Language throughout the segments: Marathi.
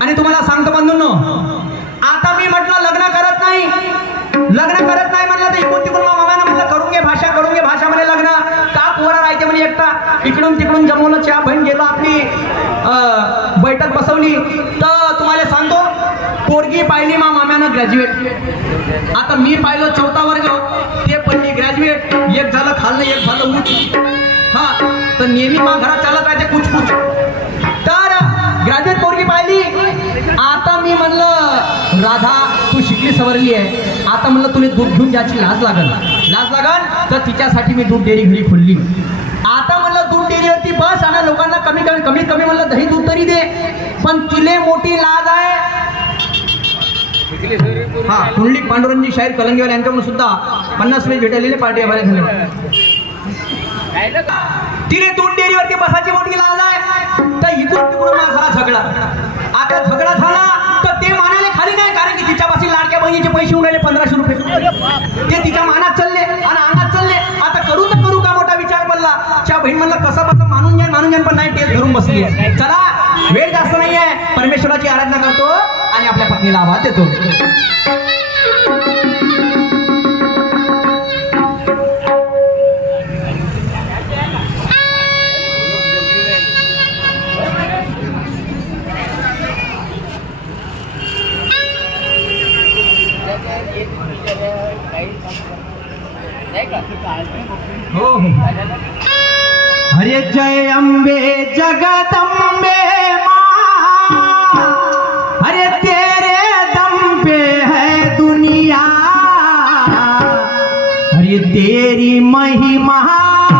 आणि तुम्हाला सांगतो बंधूंनो, आता मी म्हटलं लग्न करत नाही म्हणलं तर इकडून तिकडून मामाने म्हटलं करून घे भाषा म्हणे लग्न का पोरा राहते म्हणे एकटा, इकडून तिकडून जमवलं, चहा बहीण गेलो, आपली बैठक बसवली. तर तुम्हाला सांगतो पोरगी पाहिली माम्यानं ग्रॅज्युएट. आता मी पाहिलं 4था वर्ग, ते पडली ग्रॅज्युएट, एक झालं खाल्लं एक झालं उठ. हा तर नेहमी मा घरात चालत राहते कुछ. तर ग्रॅज्युएट पोरगी पाहिली. आता मी म्हणलं राधा तू शिकली सवरली आहे, आता म्हणलं तुला दूध घेऊन जायची लाज लागल तर तिच्यासाठी मी दूध डेअरी घरी खोलली. आता म्हणलं दूध डेअरीवरती बस आणि लोकांना कमीत कमी म्हणलं दही दूध तरी दे, पण तिले मोठी लाज आहे. हा कुंडलिक पांडुरंगजी शाहीर कलंगीवाले यांच्याकडून सुद्धा 50 वेळेस भेटलेले पार्टी आभारी झाले. तिने दूध डेअरीवरती बसाची मोठी लाज आहे. तर इकडून तिकडून झाला झगडा. आता झगडा झाला तर ते मानाले खाली नाही, कारण की तिच्यापासून लाडक्या बहिणीचे पैसे उडाले 1500 रुपये, ते तिच्या मानात चालले आणि अंगात चालले. आता करू तर करू का मोठा विचार पडला. त्या बहीण म्हणलं कसं मानून जाईन पण नाही, तेच धरून बसली आहे. चला वेळ जास्त नाही आहे, परमेश्वराची आराधना करतो आणि आपल्या पत्नीला आवाज देतो. हरे जय अंबे जगदंबे मां, हरे तेरे दम पे है दुनिया, हरे तेरी महिमा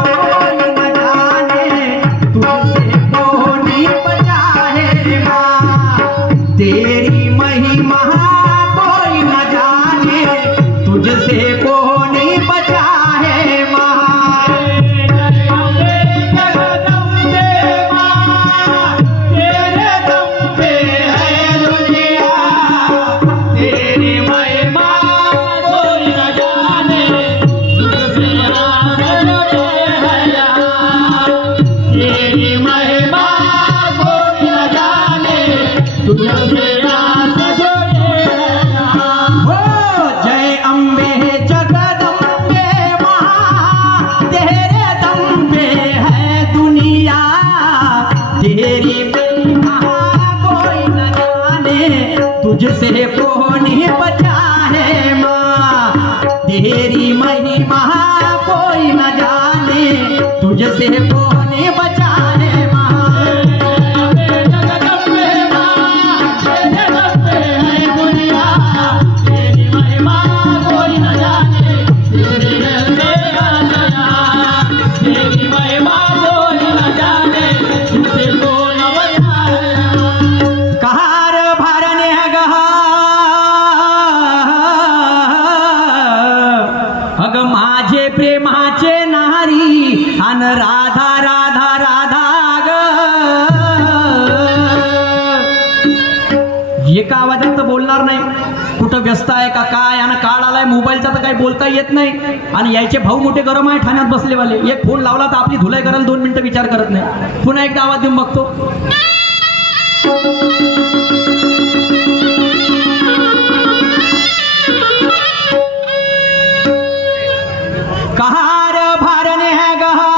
कोई न जाने, तुझसे कौन बचा है मां, तेरी महिमा कोई न जाने, तुझसे कौन बचा है मां. तुझसे कौन बचा है मां, तेरी महिमा कोई न जाने, तुझसे कौन बचा है मां. प्रेमाचे नारी अन राधा राधा राधा ग. एका आवाजात तर बोलणार नाही, कुठं व्यस्त आहे का काय, आणि काळ आलाय मोबाईलचा तर काही बोलता येत नाही. आणि यायचे भाऊ मोठे गरम आहे ठाण्यात बसलेवाले, एक फोन लावला तर आपली धुलाई करायला 2 मिनिटं विचार करत नाही. पुन्हा एकदा आवाज देऊन बघतो. कहार भारने है गहा,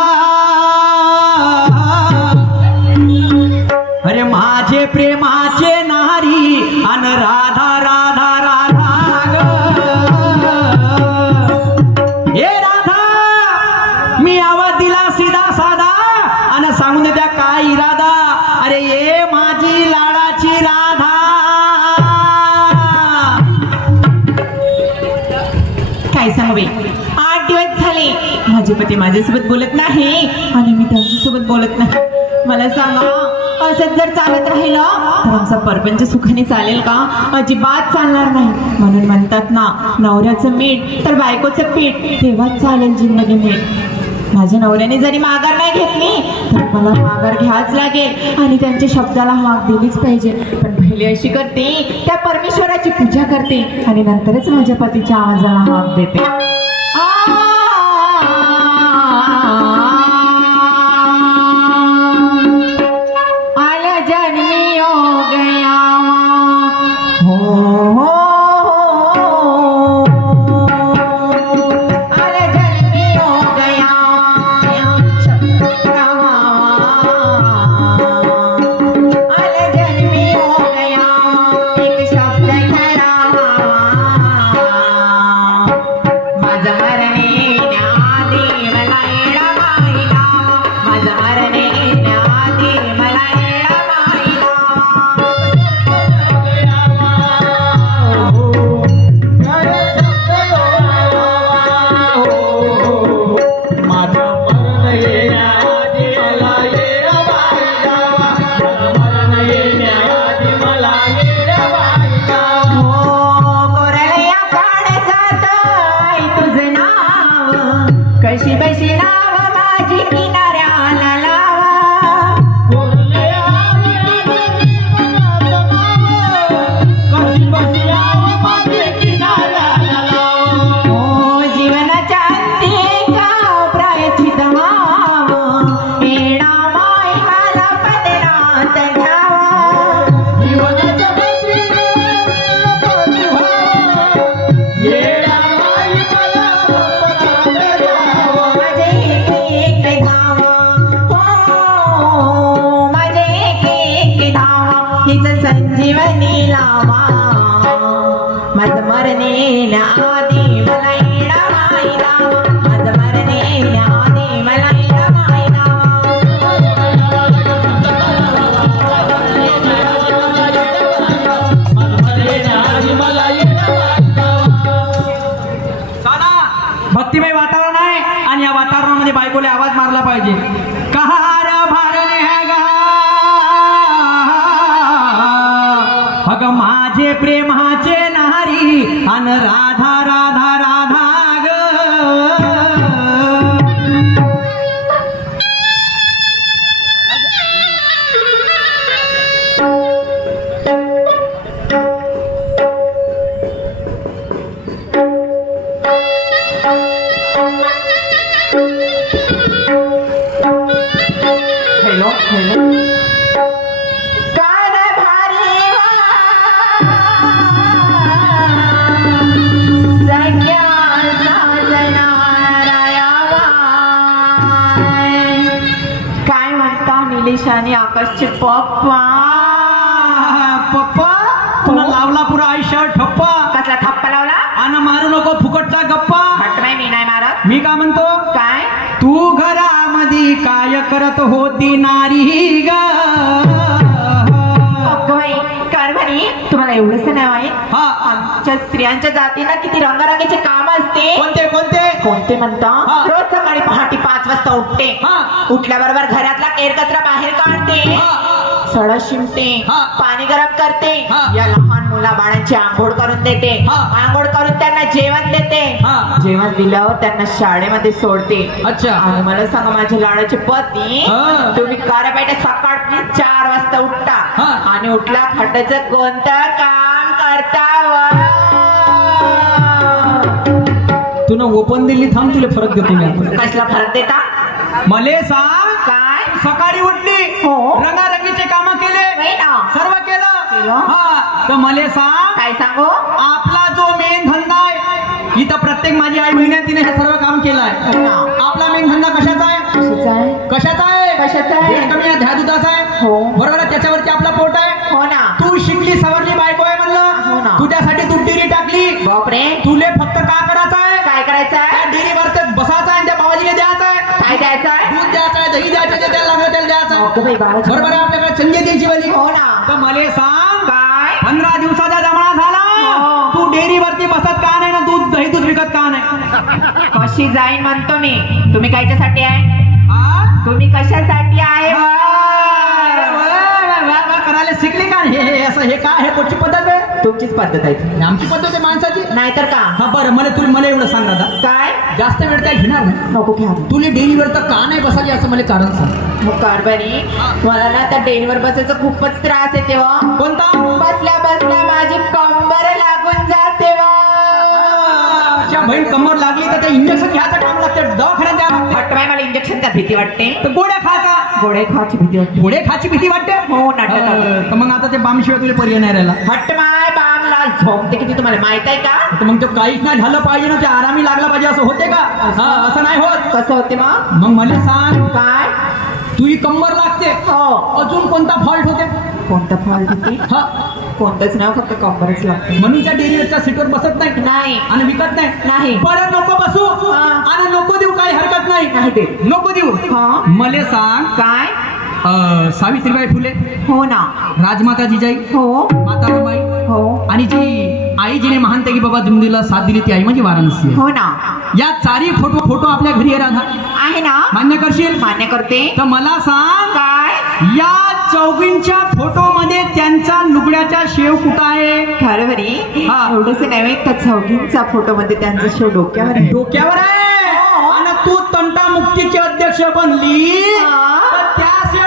अरे माझे प्रेमाचे नारी अन राधा राधा राधा ग. हे राधा मी आवाज दिला सीधा साधा आणि सांगून द्या काय इरादा. अरे ये माझी लाडाची राधा. काय सांगवे, 8 दिवस झाले माझे पती माझ्यासोबत बोलत नाही आणि मी त्यांच्यासोबत बोलत नाही. मला सांगा, असंच जर चालत राहिलं तर आमचा परपंच सुखाने चालेल का? अजिबात चालणार नाही. म्हणून म्हणतात ना, नवऱ्याचं मीठ तर बायकोचं पीठ, तेव्हाच चालेल जिंदगी मीठ. माझ्या नवऱ्याने जरी माघार नाही घेतली तर मला माघार घ्याच लागेल आणि त्यांच्या शब्दाला हाक दिलीच पाहिजे. पण पहिले अशी करते, त्या परमेश्वराची पूजा करते आणि नंतरच माझ्या पतीच्या आवाजाला हाक देते. आला जन्मी हो गया हिचं संजीवनी लावा माझं मरणे आधी मला येणा माई लावा माझं मरणे आधी मला येणा माई भक्तिमय वातावरण आहे आणि या वातावरणामध्ये बायकोला आवाज मारला पाहिजे. कहार भारणे अग माझे प्रेमाचे नारी अन राधा राधा राधा ग. हॅलो हॅलो कान भारी सख्या काय म्हणता निलेश आणि आकाशचे पप्पा. पप्पा तुला लावला पुरा आयुष्य ठप्पा. कसला थप्पा लावला आणि मारू नको फुकटचा गप्पा. हटवाय मी नाही मारत. मी का म्हणतो काय तू घरामध्ये काय करत होती नारी ग. कारभारी तुम्हाला एवढंच नाही माहित हा आमच्या स्त्रियांच्या जातीला किती रंगारंगाचे काम असते. कोणते कोणते कोणते म्हणता हा. रोज सकाळी पहाटे 5 वाजता उठते. हा. उठल्याबरोबर घरातला केर कचरा बाहेर काढते. हा. सडा शिंपते. हा. पाणी गरम करते. हा. या लहान मुला बाळांची आंघोळ करून देते. हा. आंघोळ करून त्यांना जेवण देते. हा. जेवण दिल्यावर त्यांना शाळेमध्ये सोडते. अच्छा. आणि मला सांगा माझे लाडाचे पती हा. तुम्ही कार्यापेठे सकाळी 4 वाजता उठता हा. आणि उठला खटाचं कोणतं काम करता तुला ओपन दिल्ली थांब तुला फरक देतो मी. कसला फरक देता मले सांग काय सकाळी उठली हो. रंगारंगीचे काम केले नाही ना. सर्व केलं केलं. हा तर मले सांग काय सांगू आपला जो मेन धंदा आहे इथं प्रत्येक माझी आई महिन्यात तिने हे सर्व काम केलं आहे. हो ना. आपला मेन धंदा कशाचा आहे कशाचा आहे कशाचा आहे कशाचा आहे? वेळ कमी आहे ध्या दुधाचा आहे. हो. बरोबर आहे त्याच्यावरती आपला पोट आहे. हो ना तू शिकली सवरली बायको आहे हो म्हणलं ना. तुझ्यासाठी तू डेअरी टाकली. बापरे तुले फक्त का करायचं आहे काय करायचं आहे त्या डेअरीवर बसायचं आहे त्या बाबाजीने द्यायचं आहे. काय द्यायचं आहे दूध द्यायचं आहे दही द्यायचं आहे त्याला लागलं त्याला द्यायचं अगं बाई, बाबाजी. बरोबर आहे आपल्याकडे चंगे द्यायची वाली. हो ना. तर मले सांग काय 15 दिवसाचा जमाना झाला हो. तू डेअरीवरती बसत का नाही ना दूध दही दूध विकत का नाही. कशी जाईन म्हणतो मी तुम्ही कायच्यासाठी आहे हा? तुम्ही कशासाठी आहे वा, करायला शिकली का हे असं हे काय हे कोणची पद्धत आहे. तुमचीच पद्धत आहे आमची पद्धत आहे माणसाची. नाहीतर का हा बरं मला एवढं सांग दादा काय जास्त वेळ काय घेणार नाही नको घ्या तुला डेअरीवर तर का नाही बसाली असं मला कारण सांग. मग कारभारी मला ना त्या डेअरीवर बसायचा खूपच त्रास आहे तेव्हा कोणता बसल्या बसल्या माझी कंबर लागून जाते वा. बहीण कंबर लागली तर ते इंजेक्शन घ्यायचं काम लागतं दवाखान्यात द्यावं लागतं. हटवाय मला इंजेक्शनचा भीती वाटते तर गोळ्या खायचा गोळे खायची भीती वाटते गोळे खायची भीती वाटते. हो नाटक तर मग आता ते बामशिवाय तुला पर्याय नाही राहिला. हटमाय बामला झोपते किती तुम्हाला माहित आहे का तर मग ते काहीच नाही झालं पाहिजे ना ते आरामी लागला पाहिजे असं होते का. हा, असं नाही होत. कसं होते मग मग मला सांग काय तुझी कंबर लागते हो अजून कोणता फॉल्ट होते. कोणता फॉल्ट होते हा कोणतंच नाही फक्त कंबरच लागते म्हणून त्या डेअरीवरच्या सीटवर बसत नाही नाही आणि विकत नाही. नाही. परत नको बसू हा. आणि नको देऊ काही हरकत नाही. नाही दे. नको देऊ. हा. मला सांग काय सावित्रीबाई फुले हो ना राजमाता जिजाई हो माता रमाई हो आणि जी आई जिने महानते की बाबा दिला साथ दिली ती आई म्हणजे वाराणसी आहे. हो ना या चारही फोटो आपल्या घरी आहे राधा आहे ना मान्य करशील. मान्य करते तर मला सांग काय या चौघींच्या फोटो मध्ये त्यांचा लुगड्याचा शेव कुठं आहे. खरवरी हा. एवढंच नव्हे त्या चौघींचा फोटो मध्ये त्यांचा शेव डोक्यावर आहे. डोक्यावर आहे आणि तू तंटा मुक्तीचे अध्यक्ष बनली हा. तर त्या शेव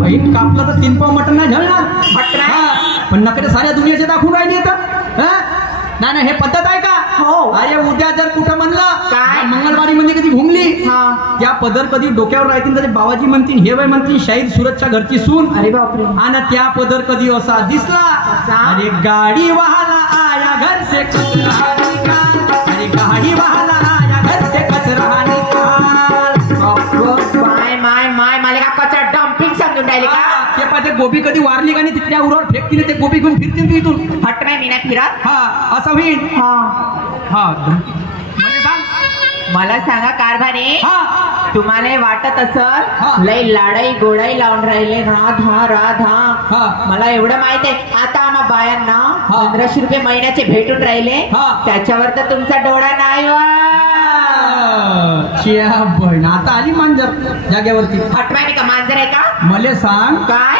बहीण कापलं तर 3 पाव मटण नाही झालं ना. मटण आहे. हा. पण नकडे साऱ्या दुनियाचे दाखवून राहिली येतं. नाही नाही हे पद्धत आहे का. हो. अरे उद्या जर कुठं म्हणलं काय? मंगळवारी म्हणजे कधी घुमली हा. त्या पदर कधी डोक्यावर राहतील तर बाबाजी म्हणतील हे वय म्हणतील शाहीर सुरतच्या घरची सून. अरे बापरे आणि त्या पदर कधी असा दिसला असा? अरे गाडी वाहला आया घर से कचरा निकाल. अरे गाडी वाहला आया घर से कचरा निकाल. माय माय माय मला का कचरा डम्पिंग सांगू राहिले का? ते पाहिजे गोबी कधी वारली का नाही तिथल्या उरावर फेकतील ते गोबी घेऊन फिरतील तू इथून. हट नाही, मी नाही फिरत. हा असं होईल. हा, हा म्हणजे सांग. मला सांगा कारभारी, हा तुम्हाला वाटत हा. असं लय लाडाई गोडाई लावून राहिले राधा राधा. हा. मला एवढं माहित आहे, आता आम्हा बायांना हा. 1500 रुपये महिन्याचे भेटून राहिले, हा. त्याच्यावर तर तुमचा डोळा नाही वा. चिया बहीण आता आली मांजर जागेवरती. हटवाय का मांजर आहे का? मले सांग, काय?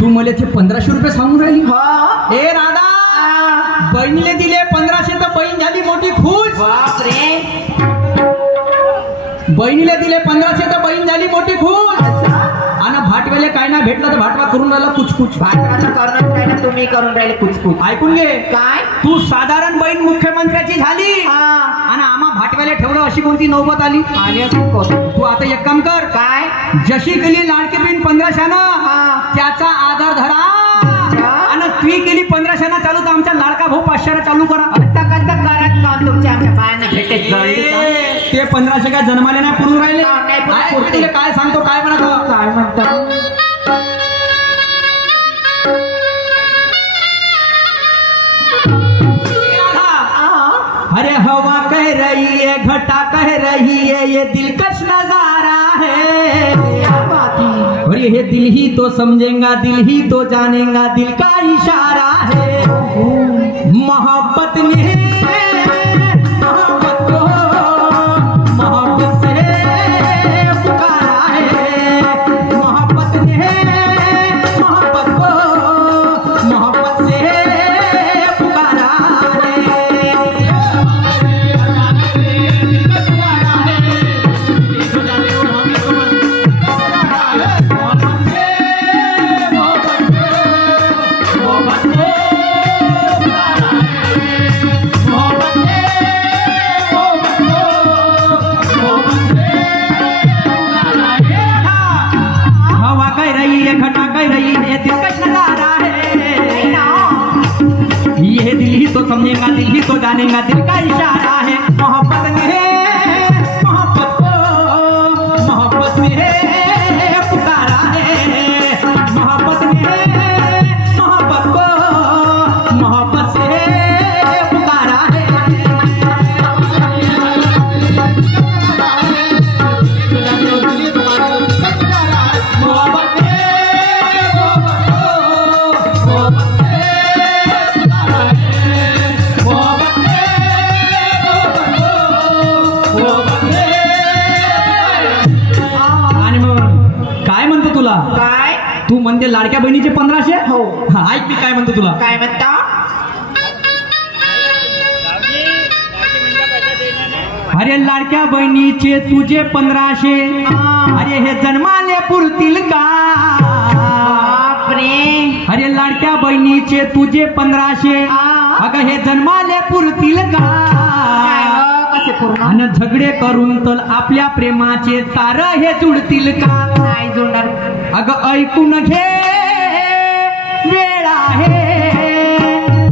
तू मला ते 1500 रुपये सांगून राहिली. हो. ए राधा, आ, बहिणीले दिले 1500 तर बहीण झाली मोठी खुश. बापरे. बहिणीला दिले 1500 तर बहीण झाली मोठी खुश. आणि भाटव्याला काय ना भेटलं तर भाटवा करून राहिला कुचकुच. भांडणाचं करणंच काय ना, तुम्ही करून राहिले कुचकुच. ऐकून घे, काय? तू साधारण बहीण मुख्यमंत्र्याची झाली हा. आणि आम्हा भाटव्याला ठेवलं अशी कोणती नौबत आली. आली असं कोण? तू आता एक काम कर, काय? जशी केली लाडकी बहीण 1500 हा. त्याचा आधार धरा अच्छा. आणि तू केली 1500 चालू तर आमचा लाडका भाऊ 500 चालू करा. असं कसं करत का तुमच्या आमच्या बायांना भेटेत जळली का? ते 1500 काय जन्माले नाही पुरून राहिले. हा, नाही पुरून ऐक, मी पुरते. तुला काय सांगतो काय म्हणत. काय म्हणता? अरे हवा कह रही है, घटा कह रही है, ये दिलकश नजारा है. क्या बात है. और ये दिल ही तो समझेगा, दिल ही तो जानेगा, दिल का इशारा है. मोहब्बत ने मोहब्बत को मोहब्बत से पुकारा है. मोहब्बत ने मोहब्बत को मोहब्बत से पुकारा है. हवा कह रही है, घटा कह रही है, दिलकश नजारा है. ये दिल ही तो समझेगा, दिल ही तो जानेगा, दिल का इशारा है. मोहब्बत ने मोहब्बत को मोहब्बत से पुकारा है. मोहब्बत ने मोहब्बत को मोहब्बत से पुकारा है. आणि मग काय म्हणतो तुला? काय? तू म्हणते लाडक्या बहिणीचे 1500. हो. हा, ऐक मी काय म्हणतो तुला. काय म्हणता? अरे लाडक्या बहिणीचे तुझे 1500, अरे हे जन्माले पुरतील का? बापरे. अरे लाडक्या बहिणीचे तुझे 1500, अगं हे जन्माले पुरतील का? काय हो, कसे पूर्ण? आणि झगडे करून तर आपल्या प्रेमाचे तार हे जुडतील का? नाही जोडणार. अगं ऐकून घे, वेळ आहे,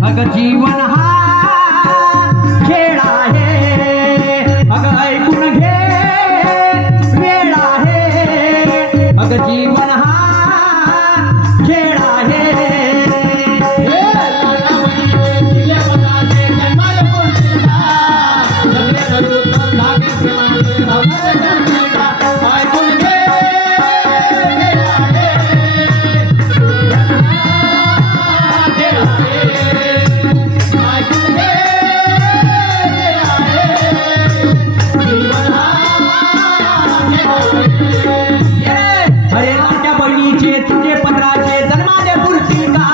अगं जीवन हा खेळ आहे. अगं ऐकून घे, वेळ आहे, अगं जीवन हा खेळ आहे. अरे लाडक्या बहिणीचे तुझे 1500 जन्माले पुरतील का?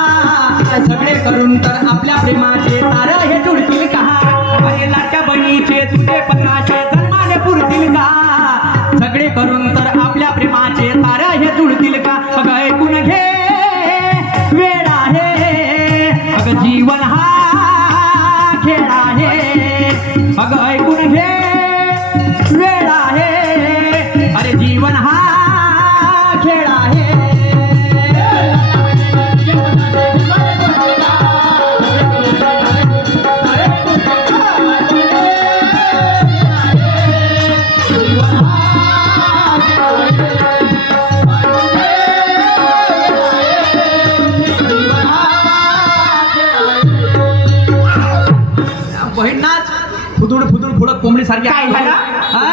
सगळे करून तर आपल्या प्रेमाचे तार हे जुडतील का? अरे लाडक्या बहिणीचे तुझे 1500 जन्माले पुरतील का? सगळे करून तर आपल्या प्रेमाचे तार हे जुडतील का? अगं ऐकून घे, वेळ आहे, अगं जीवन हा खेळ आहे. अगं ऐकून घे, वेळ आहे, अरे जीवन हा खेळ आहे. फुदूड फुदूड फुडक कोंबडी सारखी काय झालं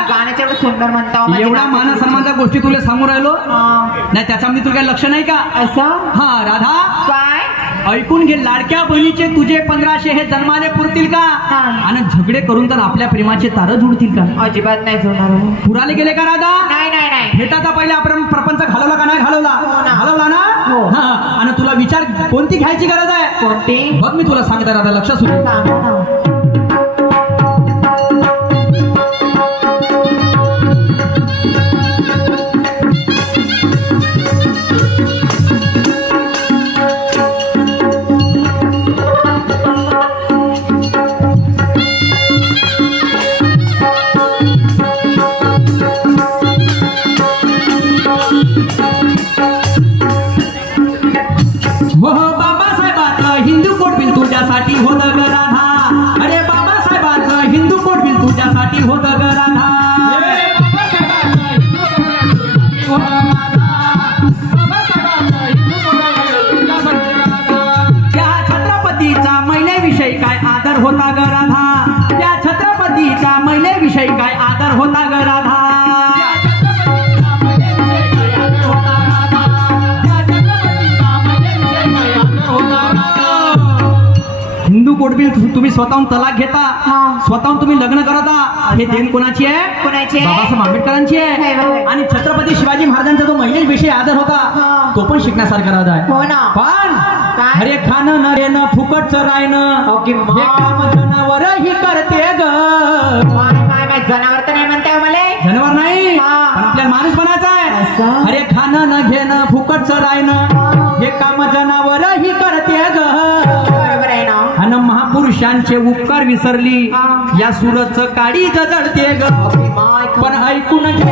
गाण्याच्या एवढं सुंदर म्हणता हो, माझ्या एवढा मान नाकाचं सन्मानच्या गोष्टी तुला सांगू राहिलो नाही त्याच्यामध्ये तुला काही लक्ष नाही का असं हा राधा काय ऐकून घे लाडक्या बहिणीचे तुझे 1500 हे जन्माले पुरतील का हा. आणि झगडे करून तर आपल्या प्रेमाचे तार जुडतील का अजिबात नाही जोडणार हो. पुराले गेले का राधा नाही नाही नाही भेटाचा पहिले आपण प्रपंच घालवला का नाही घालवला हो ना. घालवला ना हो. हा आणि तुला विचार कोणती घ्यायची गरज आहे कोणती बघ मी तुला सांगता राधा लक्ष सुरू सांगा ना हो बाबासाहेबांचं हिंदू कोट बिल तुझ्यासाठी होतं ग राधा अरे बाबासाहेबांचं हिंदू कोट बिल तुझ्यासाठी होतं ग राधा त्या छत्रपतीचा महिलेविषयी काय आदर होता ग राधा त्या छत्रपतीचा महिलेविषयी काय आदर होता ग राधा हिंदू कोट बिल तुम्ही स्वतःहून तलाक घेता स्वतःहून तुम्ही लग्न करता हे देण कोणाची आहे कोणाची आहे? बाबासाहेब आंबेडकरांची होय, होय. आहे आणि छत्रपती शिवाजी महाराजांचा जो महिलेविषयी आदर होता हा. तो पण शिकण्यासारखा राधा आहे हो ना पण काय? अरे खाणं न रेनं फुकट चरायनं ओके, मा. हे काम जनावर ही करते ग माय माय माय जनावर तर नाही म्हणताय हो मला जनावर नाही हा. पण आपल्याला माणूस बनायचा आहे असं? अरे खाणं न घेणं फुकट चरायनं हे काम जनावर ही करते ग बरोबर आहे ना अन महापुरुषांचे उपकार विसरली हा. या सुरच काडी जळते ग माय पण ऐकून घे